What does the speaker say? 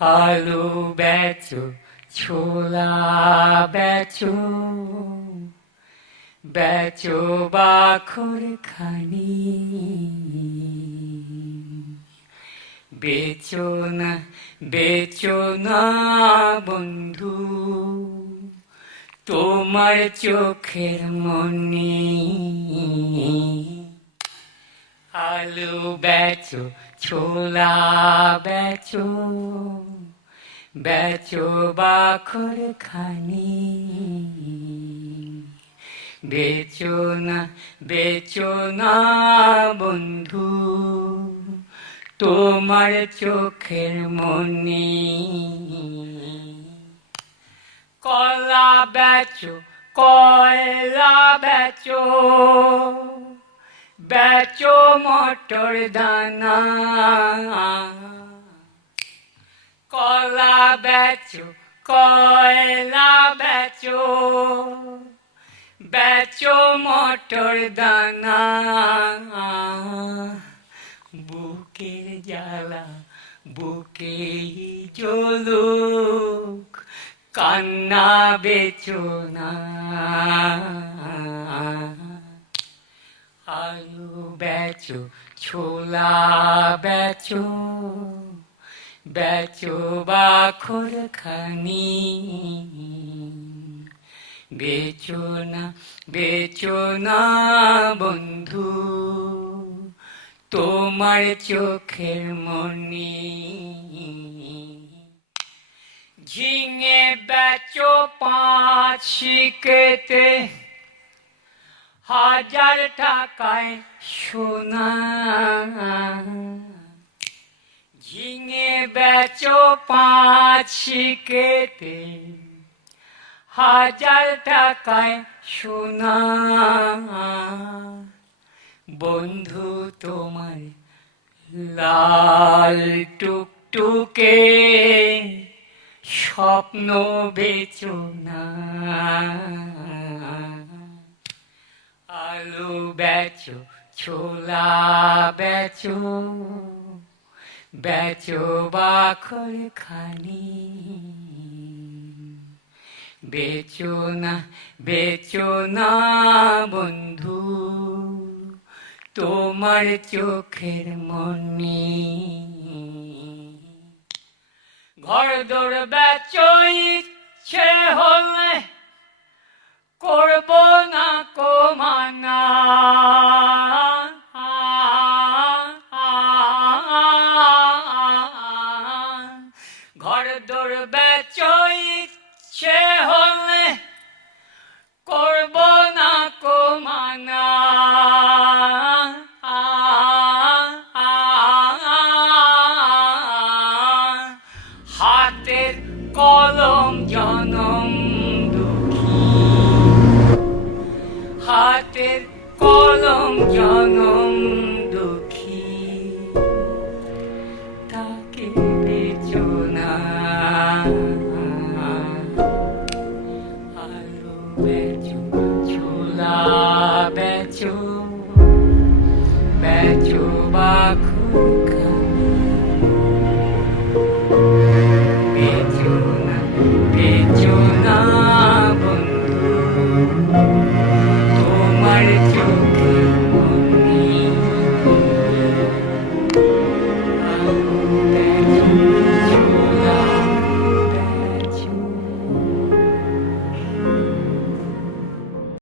আলু বেচো ছোলা বেচো বেচো বাখর খানি। বেচো না বেচো না বন্ধু। তোমার চোখের মনি। আলু বেচো, ছোলা বেচো বেচো বাখর খানি। বেচো না বেচো না বন্ধু, তোমার চোখের মনি। বেচো, কয়লা বেচো। বেচো মটর দানা। কলা বেচো, কয়লা বেচো। বেচো মটর দানা। বুকের জ্বালা বুকে জলুক কান্না বেচো না আলু বেচো ছোলা বেচো বেচো বাখর খানি বেচো না বেচো না বন্ধু তোমার চোখের মনি ঝিঙে বেচো পাঁচ শিকেতে হাজার টাকায় সোনা ঝিঙে বেচো পাঁচ শিকেতে হাজার টাকায় সোনা বন্ধু তোমার লাল টুকটুকে স্বপ্ন বেচো না আলু বেচো, ছোলা বেচো বেচো বাখর খানি বেচো না বেচো না বন্ধু, তোমার চোখের মনি। ঘর দৌড় বেচো ইচ্ছে হলে হাতের কলম জনম দুঃখী। তাকে বেচনা আলু বেচো ছোলা বেচো